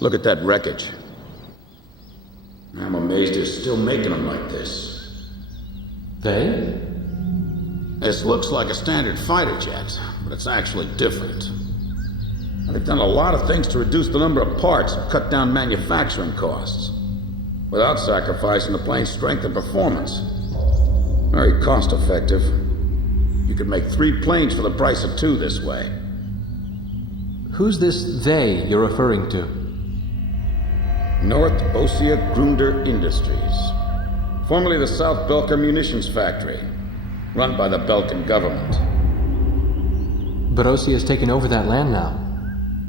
Look at that wreckage. I'm amazed they're still making them like this. They? This looks like a standard fighter jet, but it's actually different. They've done a lot of things to reduce the number of parts and cut down manufacturing costs, without sacrificing the plane's strength and performance. Very cost-effective. You could make 3 planes for the price of 2 this way. Who's this they you're referring to? North Ossia Grunder Industries, formerly the South Belka Munitions Factory, run by the Belkan government. But Ossia has taken over that land now.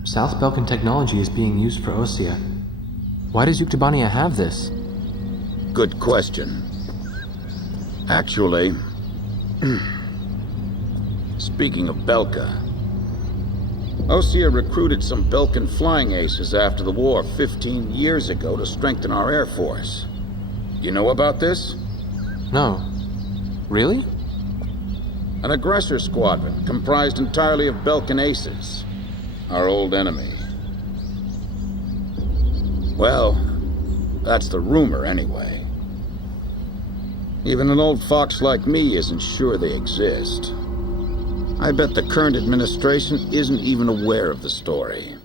South Belkan technology is being used for Ossia. Why does Yuktobania have this? Good question. Actually, speaking of Belka, Ossia recruited some Belkan flying aces after the war 15 years ago to strengthen our Air Force. You know about this? No. Really? An aggressor squadron comprised entirely of Belkan aces, our old enemy. Well, that's the rumor anyway. Even an old fox like me isn't sure they exist. I bet the current administration isn't even aware of the story.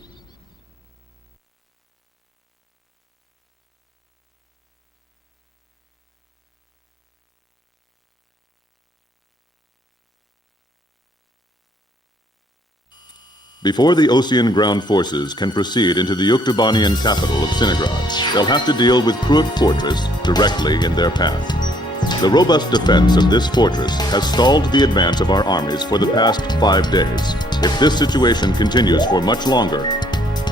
Before the Ossian ground forces can proceed into the Yuktobanian capital of Sinigrad, they'll have to deal with Krug Fortress directly in their path. The robust defense of this fortress has stalled the advance of our armies for the past 5 days. If this situation continues for much longer,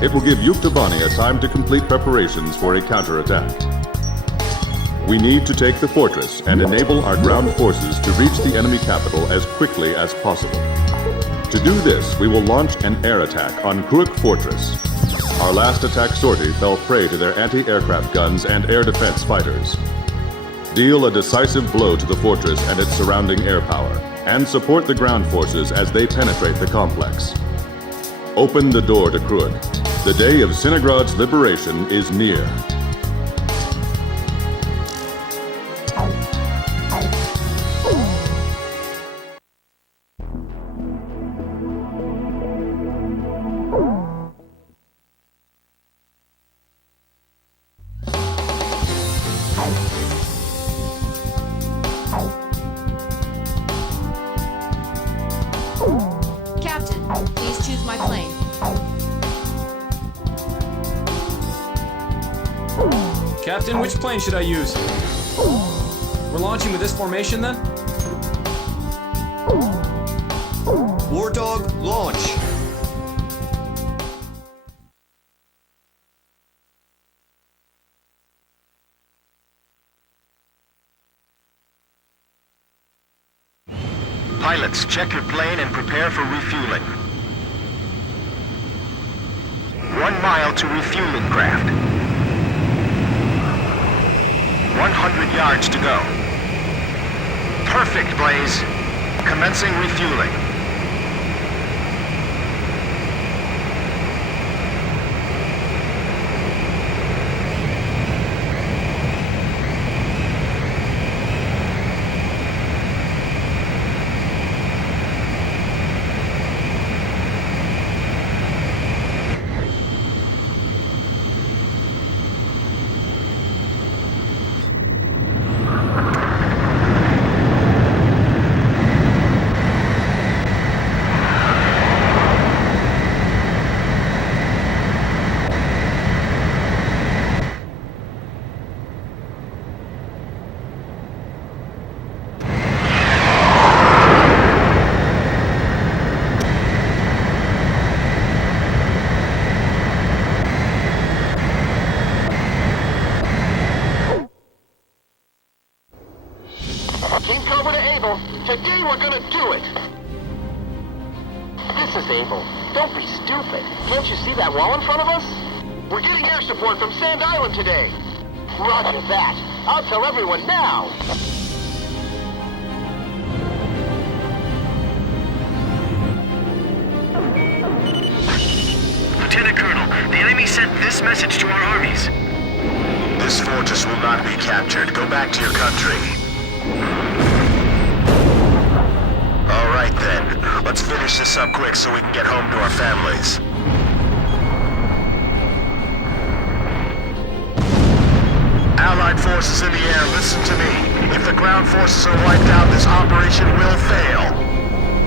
it will give Yuktobania time to complete preparations for a counterattack. We need to take the fortress and enable our ground forces to reach the enemy capital as quickly as possible. To do this, we will launch an air attack on Krug Fortress. Our last attack sortie fell prey to their anti-aircraft guns and air defense fighters. Deal a decisive blow to the fortress and its surrounding air power, and support the ground forces as they penetrate the complex. Open the door to Krug. The day of Sinigrad's liberation is near. Captain, please choose my plane. Captain, which plane should I use? We're launching with this formation then? War Dog, launch! Pilots, check your plane and prepare for refueling. 1 mile to refueling craft. 100 yards to go. Perfect, Blaze. Commencing refueling. Keep cover to Able. Today we're gonna do it. This is Able. Don't be stupid. Can't you see that wall in front of us? We're getting air support from Sand Island today. Roger that. I'll tell everyone now. Lieutenant Colonel, the enemy sent this message to our armies. This fortress will not be captured. Go back to your country. All right then. Let's finish this up quick so we can get home to our families. Allied forces in the air, listen to me. If the ground forces are wiped out, this operation will fail.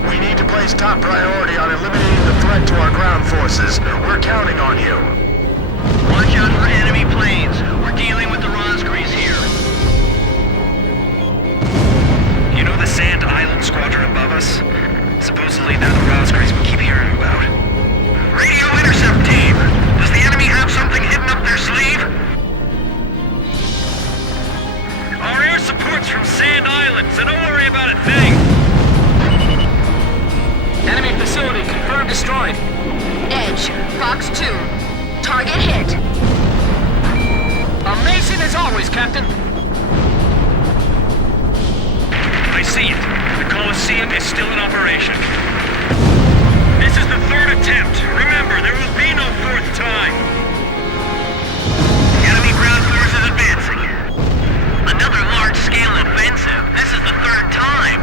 We need to place top priority on eliminating the threat to our ground forces. We're counting on you. Watch out for enemy planes. We're dealing with the Rosgrees here. You know the Sand Island squadron above us? Supposedly they're the Rosgrees we keep hearing about. Radio intercept team! Does the enemy have something hidden up their sleeve? Our air support's from Sand Island, so don't worry about a thing. Enemy facility confirmed destroyed. Edge, Fox 2. Target hit. Amazing as always, Captain. I see it. The Colosseum is still in operation. This is the third attempt. Remember, there will be no fourth time. Enemy ground force is advancing. Another large-scale offensive. This is the third time.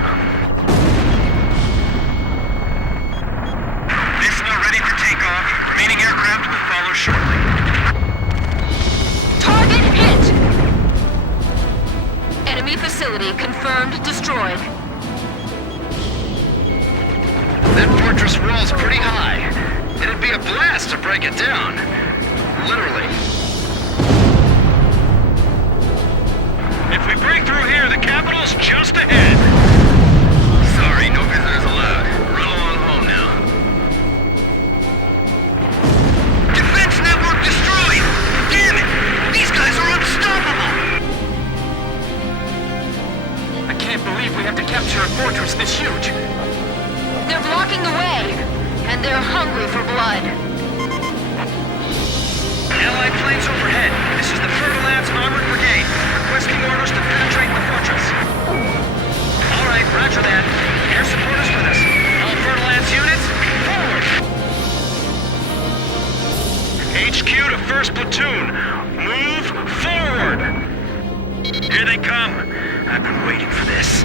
Vista ready for takeoff. Remaining aircraft will follow shortly. Target hit. Enemy facility confirmed destroyed. That fortress wall's pretty high. It'd be a blast to break it down. Literally. If we break through here, the capital's just ahead. Sorry, no visitors allowed. Run along home now. Defense network destroyed! Damn it! These guys are unstoppable! I can't believe we have to capture a fortress this huge. They're blocking the way, and they're hungry for blood. Allied planes overhead. This is the Fertilance Armored Brigade, requesting orders to penetrate the fortress. All right, roger that. Air support is with us. All Fertilance units, forward! HQ to 1st Platoon. Move forward! Here they come. I've been waiting for this.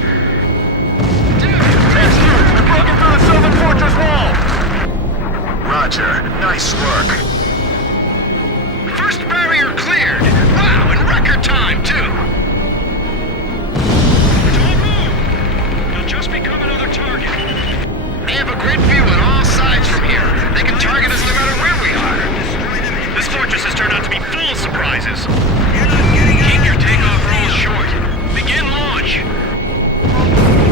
HQ, we've broken through the southern fortress wall. Roger. Nice work. First barrier cleared! Wow, in record time, too! Don't move! They'll just become another target. They have a great view on all sides from here. They can target us no matter where we are. This fortress has turned out to be full of surprises. Keep your takeoff rolls short. Begin launch.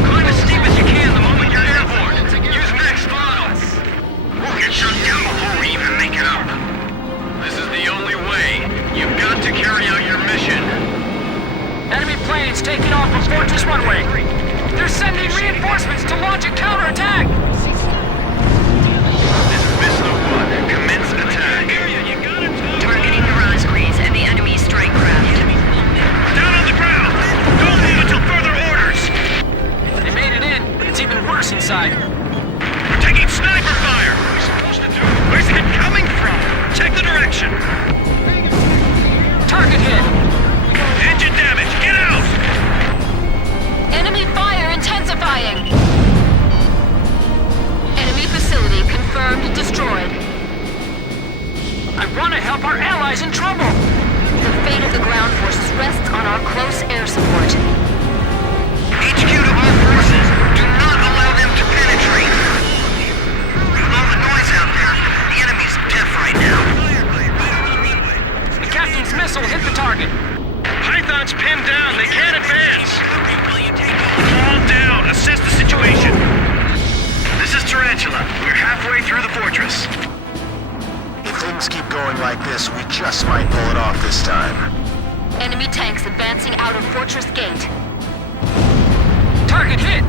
Climb as steep as you can the moment you're airborne. Use max throttle. We'll get shut down before we even make it up. This is the only way. You've got to carry out your mission. Enemy planes taking off from Fortress Runway. They're sending reinforcements to launch a counterattack. This is Vista 1. Commence attack. Targeting the Rosgrees and the enemy strike craft. Down on the ground! Don't move until further orders! They made it in, but it's even worse inside. We're taking sniper fire! Where's it coming from? Check the direction! Target hit. Engine damage! Get out! Enemy fire intensifying. Enemy facility confirmed destroyed. I want to help our allies in trouble. The fate of the ground forces rests on our close air support. HQ to all forces! Do not allow them to penetrate! With all the noise out there, the enemy's deaf right now. The captain's missile hit the target. Python's pinned down. They can't advance. Calm down. Assess the situation. This is Tarantula. We're halfway through the fortress. If things keep going like this, we just might pull it off this time. Enemy tanks advancing out of Fortress Gate. Target hit.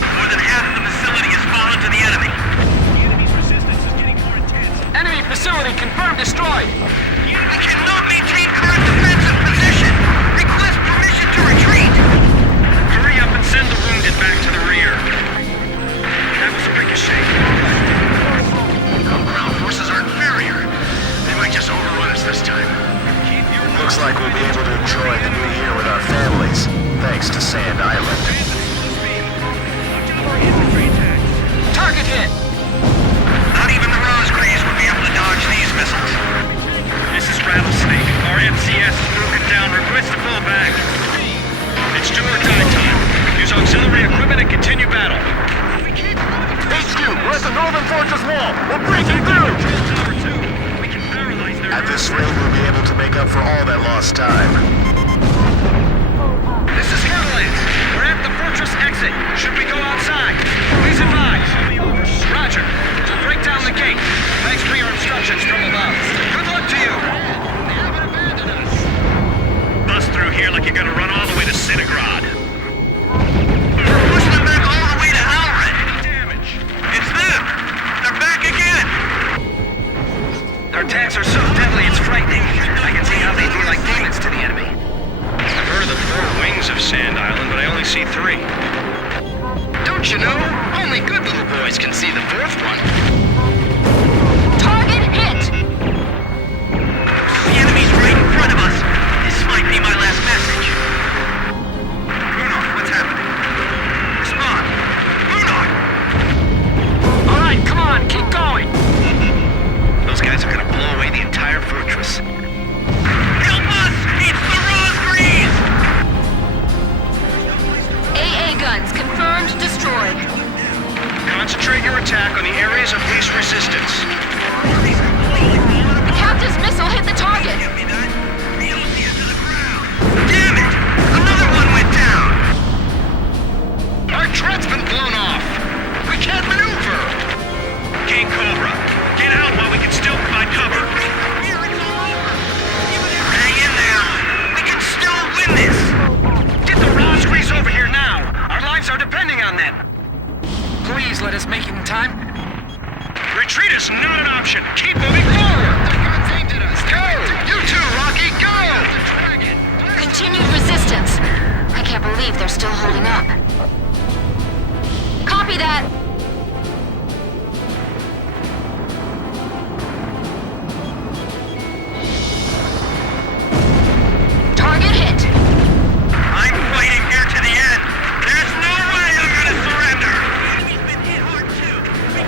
More than half of the facility has fallen to the enemy. The enemy's resistance is getting more intense. Enemy facility confirmed destroyed. We cannot maintain current defensive position. Request permission to retreat. Hurry up and send the wounded back to the rear. That was a ricochet. Ground forces aren't very northern fortress wall! We're breaking through! At this rate, we'll be able to make up for all that lost time. This is Herlands. We're at the fortress exit. Should we go outside? Please advise. Roger. We'll break down the gate. Thanks for your instructions from above. Good luck to you. They haven't abandoned us. Bust through here like you're gonna run all the way to Cinegrad. We're pushing them back all the way to Halred. Damage. It's them. They're back again. Their attacks are so deadly, it's frightening. I can see how they'd be like demons to the enemy. I've heard of the 4 wings of Sand Island, but I only see 3. Don't you know? Only good little boys can see the 4th one. Target hit! The enemy's right in front of us. This might be my last message. Bruno, what's happening? Respond. Bruno! All right, come on, keep going. Those guys are gonna blow away the entire fortress. Help us! It's the Rosgreaves! AA guns confirmed destroyed. Concentrate your attack on the areas of least resistance. The captive's missile hit the target. Damn it! Another one went down! Our turret's been blown off! We can't maneuver! King Cobra, get out while we can still provide cover! Hang in there! We can still win this! Get the Rosgreaves over here now! Our lives are depending on them! Please let us make it in time. Retreat is not an option! Keep moving forward! The guns aimed at us! Go! You too, Rocky, go! Continued resistance. I can't believe they're still holding up. Copy that. Target hit. I'm fighting here to the end! There's no way I'm gonna surrender! We've been hit hard too!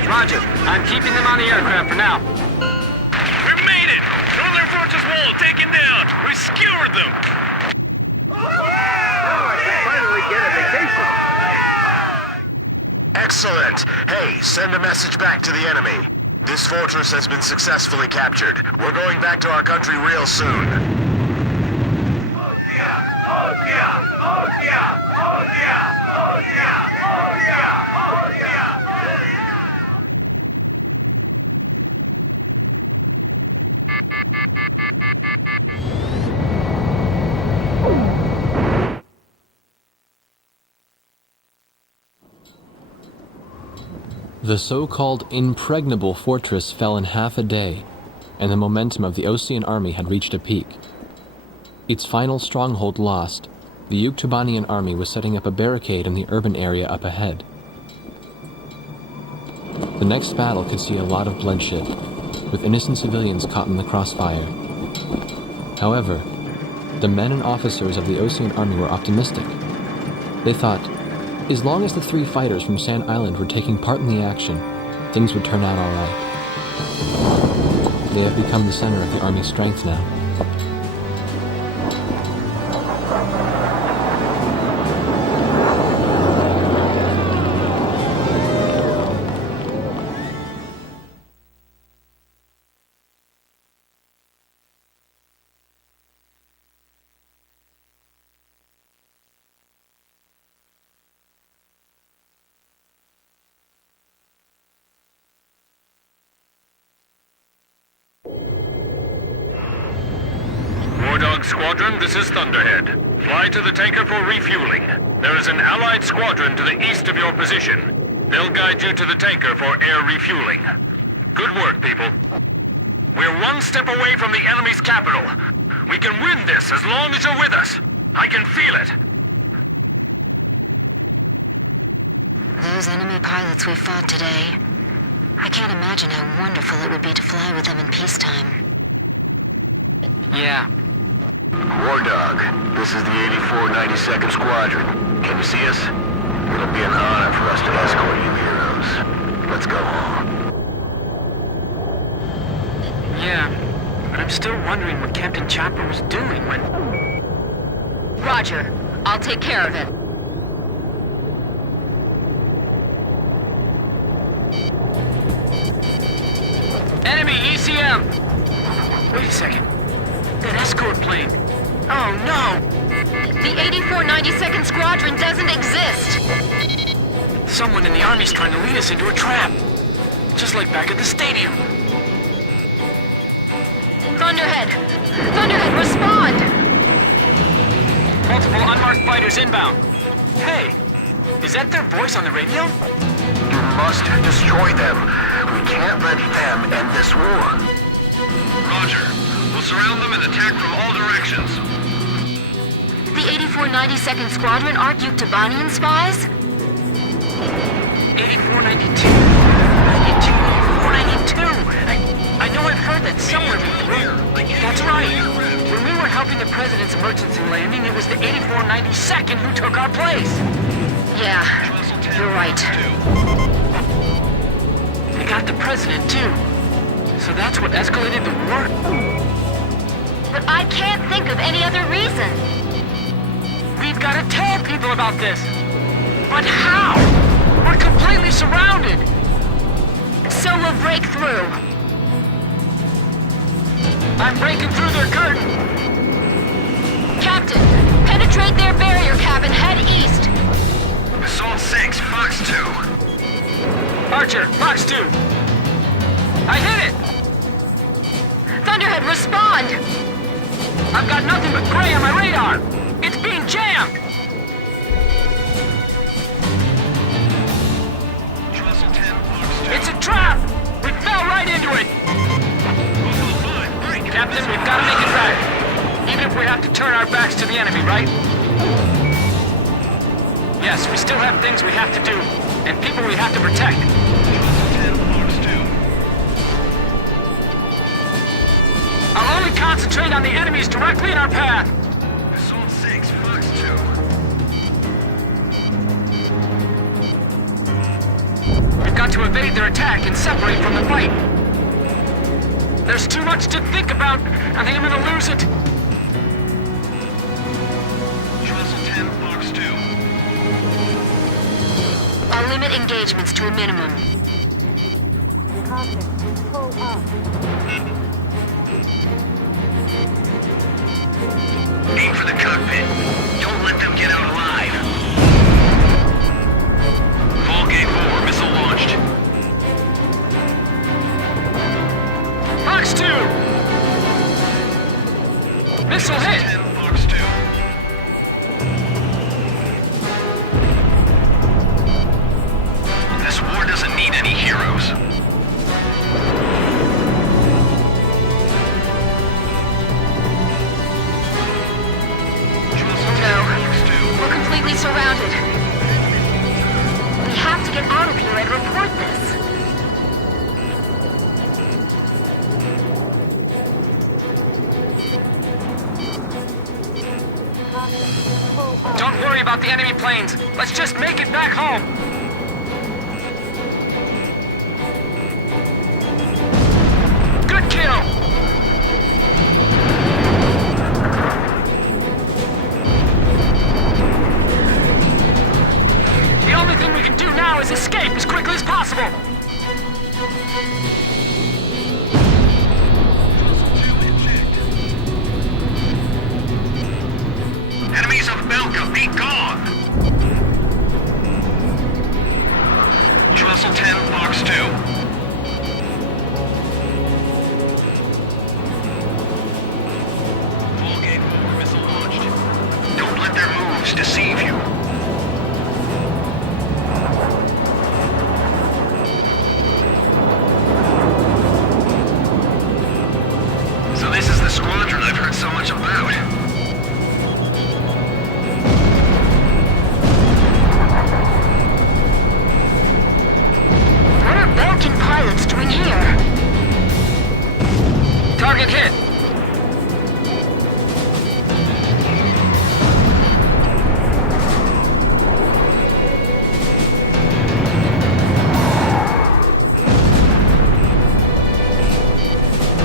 Roger. I'm keeping them on the aircraft for now. We've made it! Northern Fortress Wall taken down! We skewered them! Excellent! Hey, send a message back to the enemy. This fortress has been successfully captured. We're going back to our country real soon. The so-called impregnable fortress fell in half a day, and the momentum of the Osean army had reached a peak. Its final stronghold lost, the Yuktubanian army was setting up a barricade in the urban area up ahead. The next battle could see a lot of bloodshed, with innocent civilians caught in the crossfire. However, the men and officers of the Osean army were optimistic. They thought, as long as the 3 fighters from Sand Island were taking part in the action, things would turn out all right. They have become the center of the army's strength now. Squadron, this is Thunderhead. Fly to the tanker for refueling. There is an Allied squadron to the east of your position. They'll guide you to the tanker for air refueling. Good work, people. We're one step away from the enemy's capital. We can win this as long as you're with us. I can feel it. Those enemy pilots we fought today. I can't imagine how wonderful it would be to fly with them in peacetime. Yeah. War Dog, this is the 8492nd Squadron. Can you see us? It'll be an honor for us to escort you heroes. Let's go home. Yeah, but I'm still wondering what Captain Chopper was doing when... Roger. I'll take care of it. Enemy ECM! Wait a second. That escort plane. Oh no! The 8492nd Squadron doesn't exist! Someone in the Army's trying to lead us into a trap. Just like back at the stadium. Thunderhead! Thunderhead, respond! Multiple unmarked fighters inbound. Hey, is that their voice on the radio? You must destroy them. We can't let them end this war. Roger. We'll surround them and attack from all directions. The 8492nd Squadron aren't Uktibanian spies? 8492. 492. I know I've heard that somewhere before. That's right. When we were helping the President's emergency landing, it was the 8492nd who took our place. Yeah, you're right. They got the President, too. So that's what escalated the war? But I can't think of any other reason. We've got to tell people about this. But how? We're completely surrounded. So we'll break through. I'm breaking through their curtain. Captain, penetrate their barrier cap and head east. Assault 6, Fox 2. Archer, Fox 2. I hit it! Thunderhead, respond! I've got nothing but gray on my radar. It's being jammed. It's a trap! We fell right into it! Captain, we've got to make it back. Even if we have to turn our backs to the enemy, right? Yes, we still have things we have to do, and people we have to protect. I'll only concentrate on the enemies directly in our path. Assault 6, Fox 2. We've got to evade their attack and separate from the fight. There's too much to think about. I think I'm gonna lose it. Trestle 10, Fox 2. I'll limit engagements to a minimum. Aim for the cockpit. Don't let them get out alive. Vulgate 4, missile launched. Fox 2! Missile hit! Fox 2. This war doesn't need any heroes. We're completely surrounded. We have to get out of here and report this. Don't worry about the enemy planes. Let's just make it back home. Good kill. The only thing we can do now is escape as quickly as possible. Enemies of Belka, be gone! Trestle 10, Fox 2. Vulgate 4, missile launched. Don't let their moves deceive you. So this is the squadron I've heard so much about. What are Belkin pilots doing here? Target hit.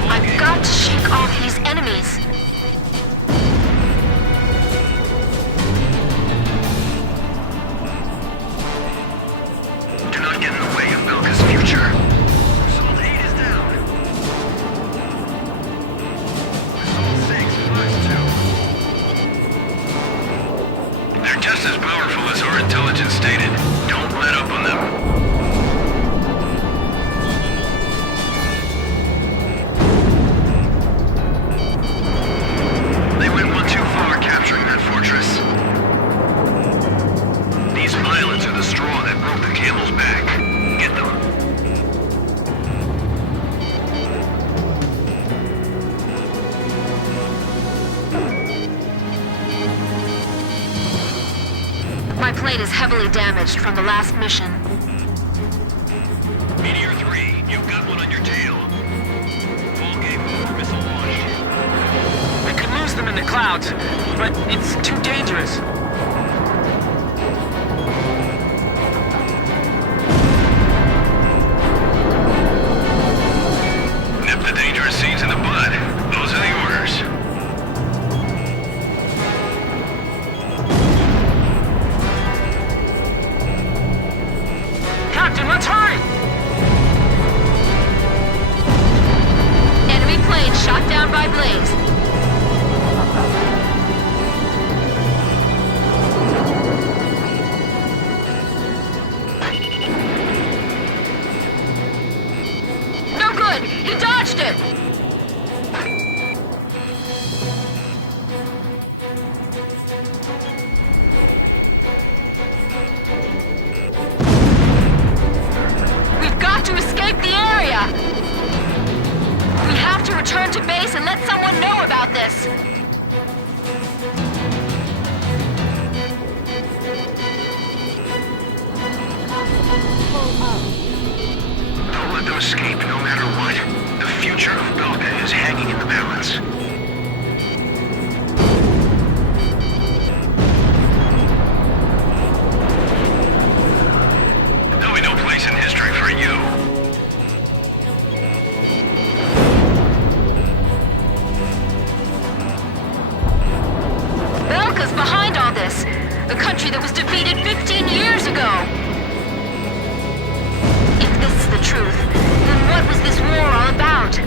I've got to shake off these enemies. Do not get in the way of Belka's future. Assault 8 is down. plane is heavily damaged from the last mission. Meteor 3, you've got one on your tail. Full game over, missile launch. We could lose them in the clouds, but it's too dangerous. Nip the dangerous seeds in the bud. Those are the orders. Captain, let's hurry! Enemy plane shot down by Blaze. No good! He dodged it! We've got to escape the area! We have to return to base and let someone know about this! Don't let them escape, no matter what. The future of Belka is hanging in the balance. There'll be no place in history for you. Belka's behind all this. A country that was defeated 15 years ago. If this is the truth, then what was this war all about?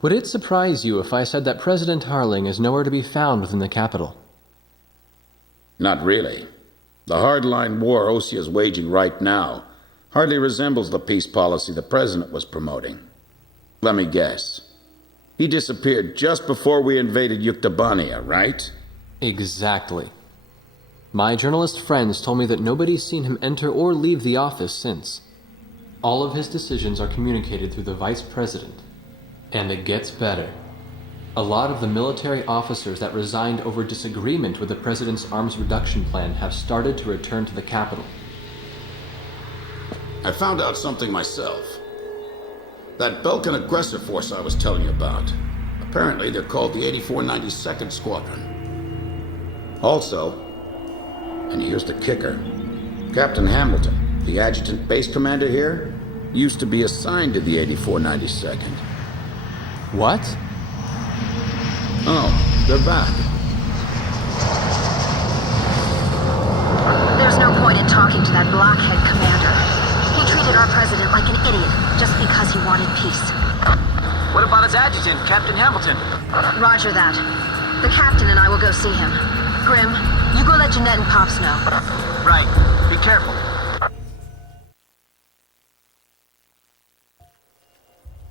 Would it surprise you if I said that President Harling is nowhere to be found within the capital? Not really. The hardline war Osea is waging right now hardly resembles the peace policy the president was promoting. Let me guess. He disappeared just before we invaded Yuktobania, right? Exactly. My journalist friends told me that nobody's seen him enter or leave the office since. All of his decisions are communicated through the vice president. And it gets better. A lot of the military officers that resigned over disagreement with the president's arms reduction plan have started to return to the capital. I found out something myself. That Balkan aggressor force I was telling you about. Apparently they're called the 8492nd Squadron. Also, and here's the kicker, Captain Hamilton, the adjutant base commander here, used to be assigned to the 8492nd. What? Oh, they're back. There's no point in talking to that blockhead commander. He treated our president like an idiot just because he wanted peace. What about his adjutant, Captain Hamilton? Roger that. The captain and I will go see him. Grim, you go let Jeanette and Pops know. Right. Be careful.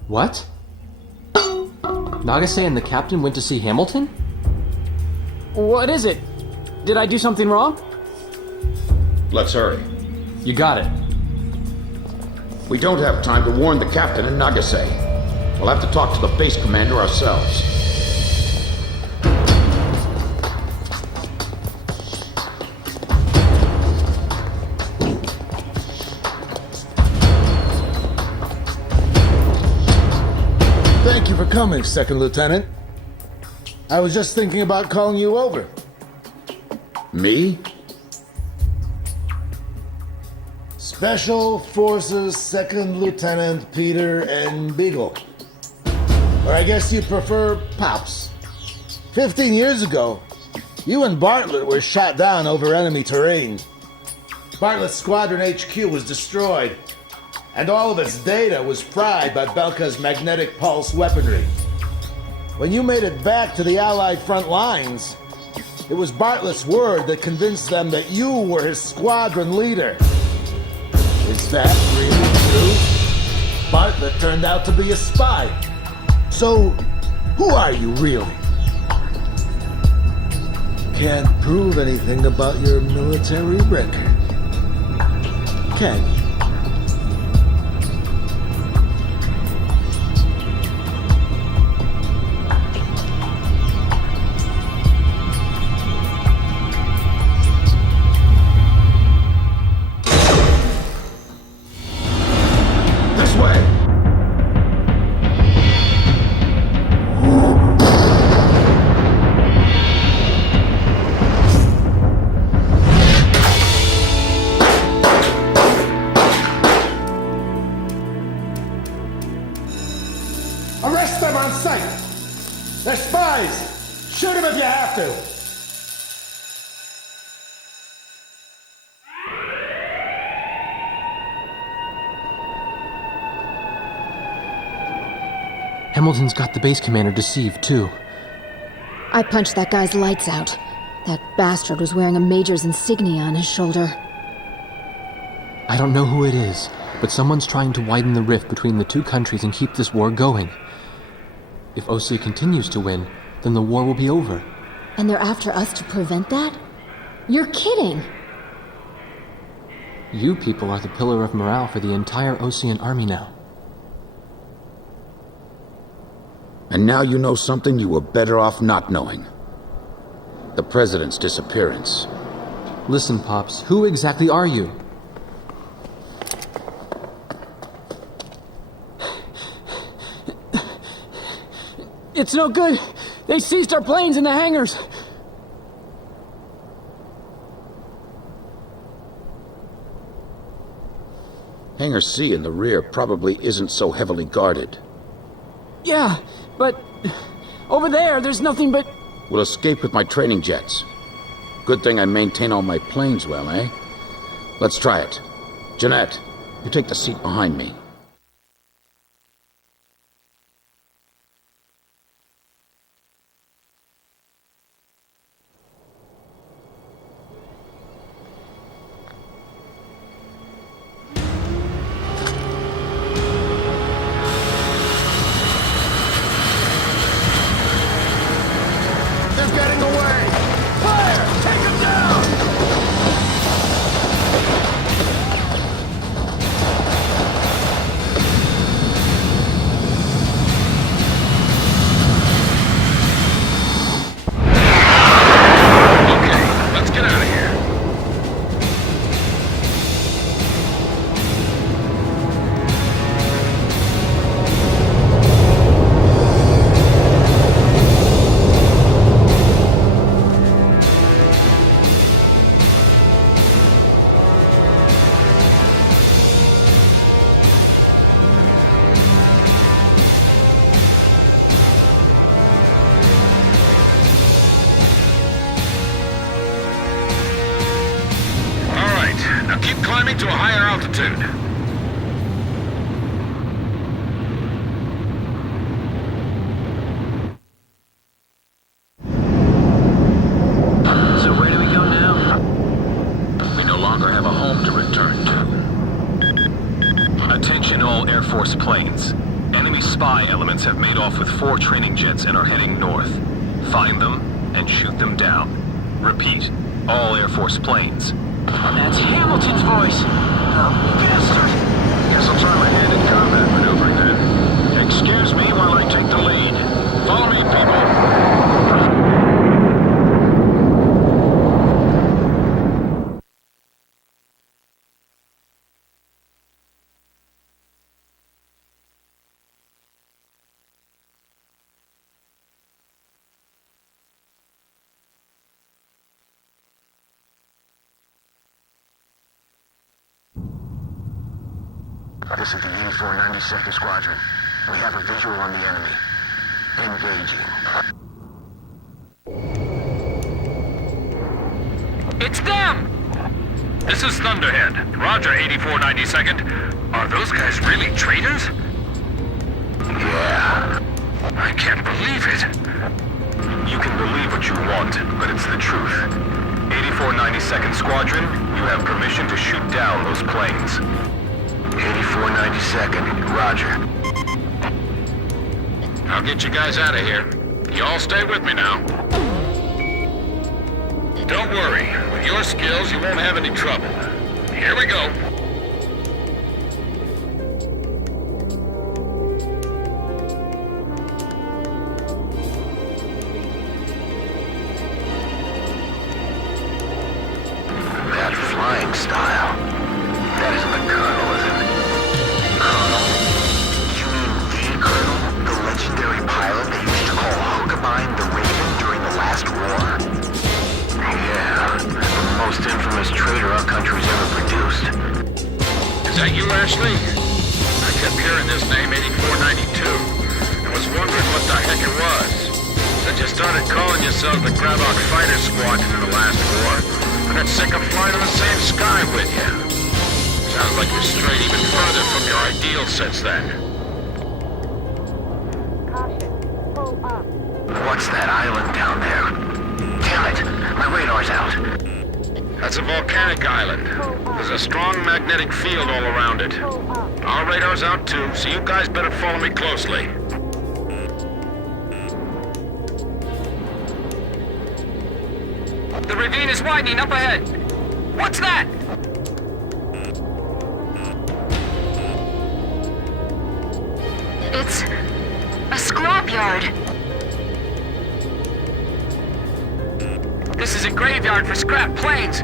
What? Nagase and the captain went to see Hamilton? What is it? Did I do something wrong? Let's hurry. You got it. We don't have time to warn the captain in Nagase. We'll have to talk to the base commander ourselves. Thank you for coming, Second Lieutenant. I was just thinking about calling you over. Me? Special Forces Second Lieutenant Peter N. Beagle. Or I guess you prefer Pops. 15 years ago, you and Bartlett were shot down over enemy terrain. Bartlett's Squadron HQ was destroyed, and all of its data was fried by Belka's magnetic pulse weaponry. When you made it back to the Allied front lines, it was Bartlett's word that convinced them that you were his squadron leader. Is that really true? Bartlett turned out to be a spy. So, who are you really? Can't prove anything about your military record, can you? Arrest them on sight! They're spies! Shoot them if you have to! Hamilton's got the base commander deceived, too. I punched that guy's lights out. That bastard was wearing a major's insignia on his shoulder. I don't know who it is, but someone's trying to widen the rift between the two countries and keep this war going. If Osea continues to win, then the war will be over. And they're after us to prevent that? You're kidding! You people are the pillar of morale for the entire Osean army now. And now you know something you were better off not knowing. The president's disappearance. Listen, Pops, who exactly are you? It's no good. They seized our planes in the hangars. Hangar C in the rear probably isn't so heavily guarded. Yeah, but over there's nothing but... We'll escape with my training jets. Good thing I maintain all my planes well, eh? Let's try it. Jeanette, you take the seat behind me. climbing to a higher altitude. So where do we go now? We no longer have a home to return to. Attention all Air Force planes. Enemy spy elements have made off with 4 training jets and are heading north. Find them and shoot them down. Repeat, all Air Force planes. That's Hamilton's voice. Oh, bastard. Guess I'll try my hand in combat maneuvering then. Excuse me while I take the lead. Follow me, people. This is the 8492nd Squadron. We have a visual on the enemy. Engaging. It's them! This is Thunderhead. Roger, 8492nd. Are those guys really traitors? Yeah. I can't believe it. You can believe what you want, but it's the truth. 8492nd Squadron, you have permission to shoot down those planes. 8492nd. Roger. I'll get you guys out of here. You all stay with me now. Don't worry. With your skills, you won't have any trouble. Here we go. That flying style. That isn't the Colonel, is it? Colonel? You mean the Colonel? The legendary pilot they used to call Hookabine the Raven during the last war? Yeah, the most infamous traitor our country's ever produced. Is that you, Ashley? I kept hearing this name, 8492, and was wondering what the heck it was. Since you started calling yourselves the Grabok Fighter Squadron in the last war, I got sick of flying in the same sky with you. Sounds like you're strayed even further from your ideal since then. What's that island down there? Damn it, my radar's out. That's a volcanic island. There's a strong magnetic field all around it. Our radar's out too, so you guys better follow me closely. The ravine is widening up ahead. What's that? It's a scrapyard. This is a graveyard for scrap planes.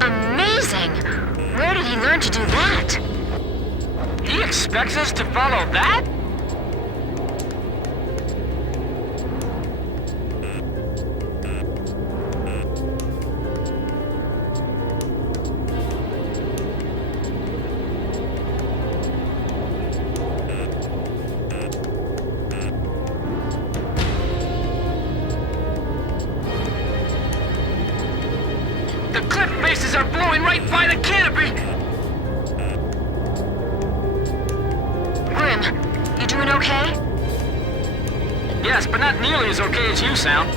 Amazing! Where did he learn to do that? He expects us to follow that? The cliff faces are blowing right by the canopy! Grim, you doing okay? Yes, but not nearly as okay as you sound.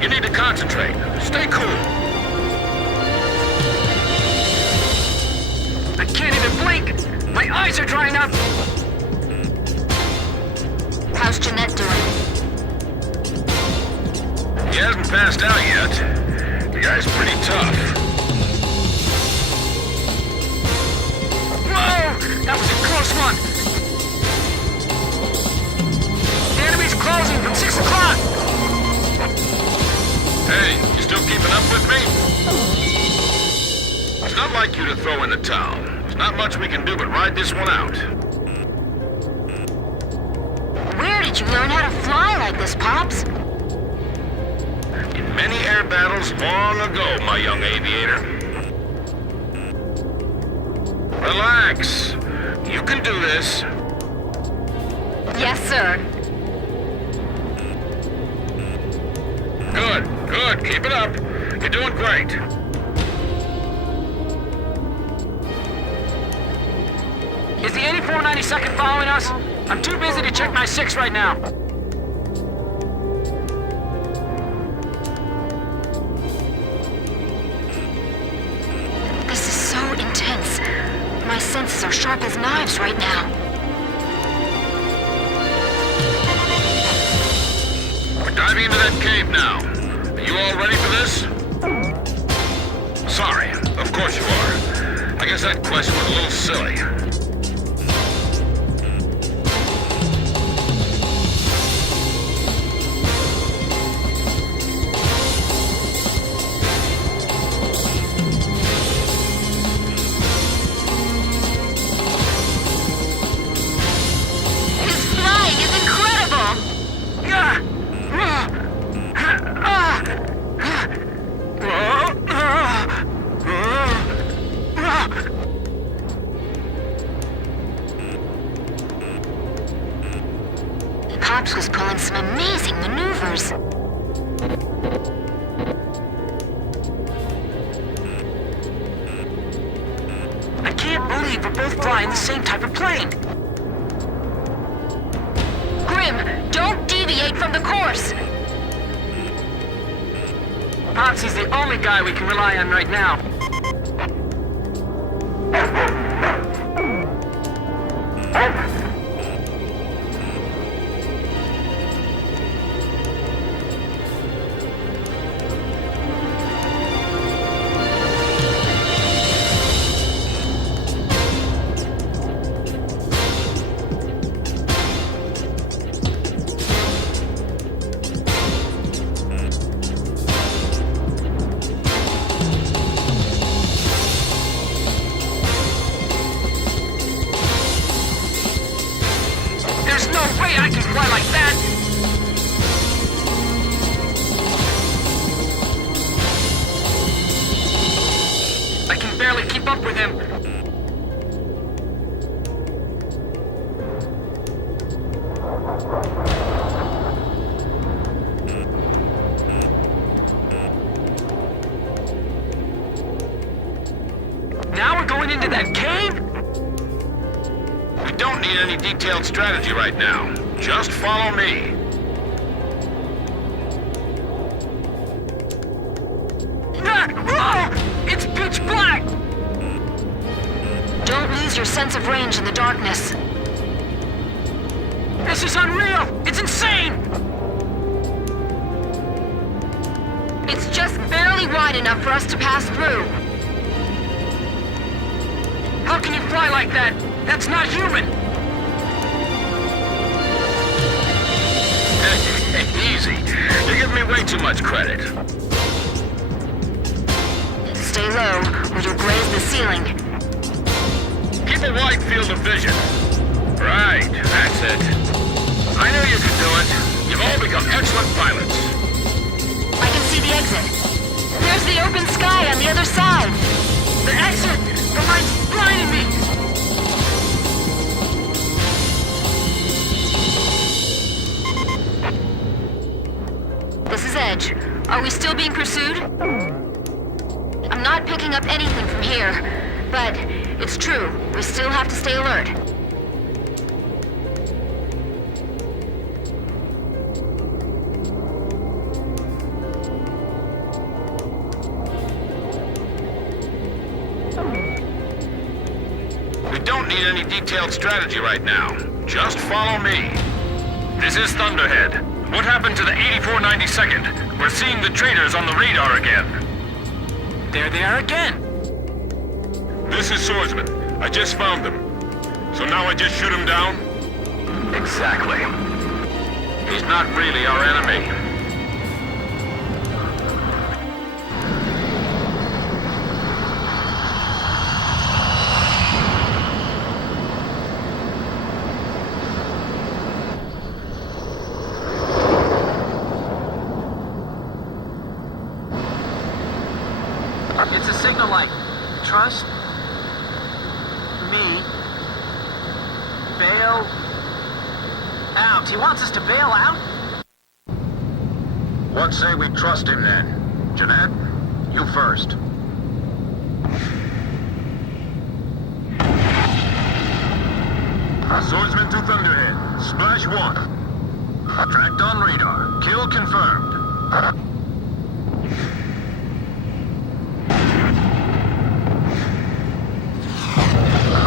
You need to concentrate. Stay cool. I can't even blink! My eyes are drying up! How's Jeanette doing? He hasn't passed out yet. guy's pretty tough. Whoa! That was a close one! The enemy's closing from 6 o'clock! Hey, you still keeping up with me? It's not like you to throw in the towel. There's not much we can do but ride this one out. Where did you learn how to fly like this, Pops? In many air battles long ago, my young aviator. Relax. You can do this. Yes, sir. Good, good. Keep it up. You're doing great. Is the 8492nd following us? I'm too busy to check my 6 right now. This is so intense. My senses are sharp as knives right now. We're diving into that cave now. Are you all ready for this? Sorry, of course you are. I guess that question was a little silly. Pops was pulling some amazing maneuvers. I can't believe we're both flying the same type of plane. Grim, don't deviate from the course. Pops is the only guy we can rely on right now. There's no way I can fly like that! I can barely keep up with him. Now we're going into that cave? We don't need any detailed strategy right now. Just follow me. It's pitch black! Don't lose your sense of range in the darkness. This is unreal! It's insane! It's just barely wide enough for us to pass through. How can you fly like that? That's not human! Easy. You're giving me way too much credit. Stay low, or you'll graze the ceiling. Keep a wide field of vision. Right, that's it. I knew you could do it. You've all become excellent pilots. I can see the exit. There's the open sky on the other side. The exit! The light's blinding me! This is Edge. Are we still being pursued? I'm not picking up anything from here, but it's true. We still have to stay alert. We don't need any detailed strategy right now. Just follow me. This is Thunderhead. What happened to the 8492nd? We're seeing the traitors on the radar again. There they are again. This is Swordsman. I just found them. So now I just shoot him down? Exactly. He's not really our enemy. It's a signal light. Trust me. Bail out. He wants us to bail out? What say we trust him then? Jeanette, you first. Swordsman to Thunderhead. Splash 1. Tracked on radar. Kill confirmed.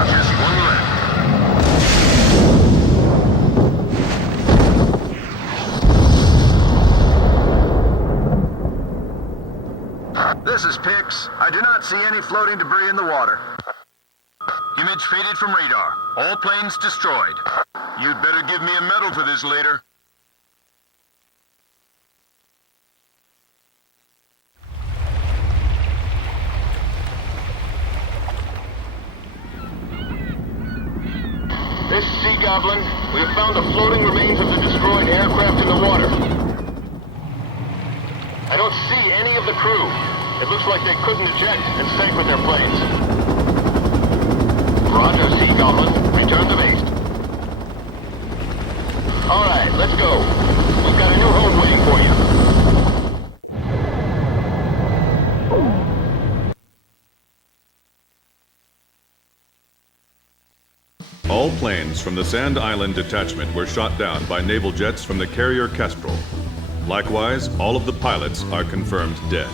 Just one left. This is Pix. I do not see any floating debris in the water. Image faded from radar. All planes destroyed. You'd better give me a medal for this later. This is Sea Goblin. We have found the floating remains of the destroyed aircraft in the water. I don't see any of the crew. It looks like they couldn't eject and sank with their planes. Roger, Sea Goblin. Return to base. All right, let's go. We've got a new home waiting for you. All planes from the Sand Island detachment were shot down by naval jets from the carrier Kestrel. Likewise, all of the pilots are confirmed dead.